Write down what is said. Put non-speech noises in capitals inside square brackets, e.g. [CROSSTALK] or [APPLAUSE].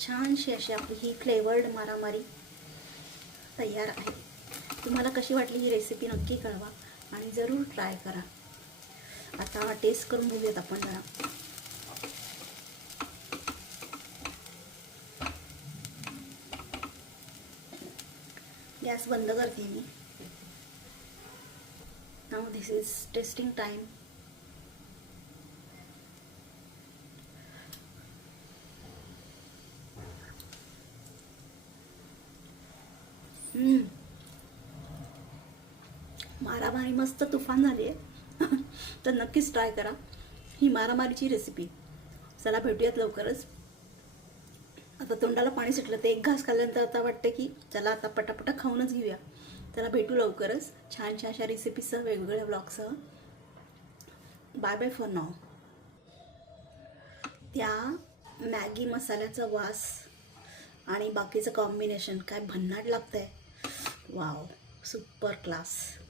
छानशी अशी आपली ही फ्लेवर्ड मारामारी तयार आहे. तुम्हाला कशी वाटली ही रेसिपी नक्की कळवा आणि जरूर ट्राय करा. आता टेस्ट करून बघूयात आपण जरा. गॅस बंद करते मी. Now this is testing time मारामारी मस्त तुफान झाली आहे. [LAUGHS] तर नक्कीच ट्राय करा. ही मारामारीची रेसिपी चला भेटूयात लवकरच. आता तोंडाला पाणी सुटलं ते एक घास खाल्ल्यानंतर आता वाटतं की चला आता पटापटा खाऊनच घेऊया. चला भेटू लवकरच. छान छान अशा रेसिपीसह वेगवेगळ्या ब्लॉगसह बाय बाय फॉर नाव त्या मॅगी मसाल्याचा वास आणि बाकीचं कॉम्बिनेशन काय भन्नाट लागतं आहे wow super kelas.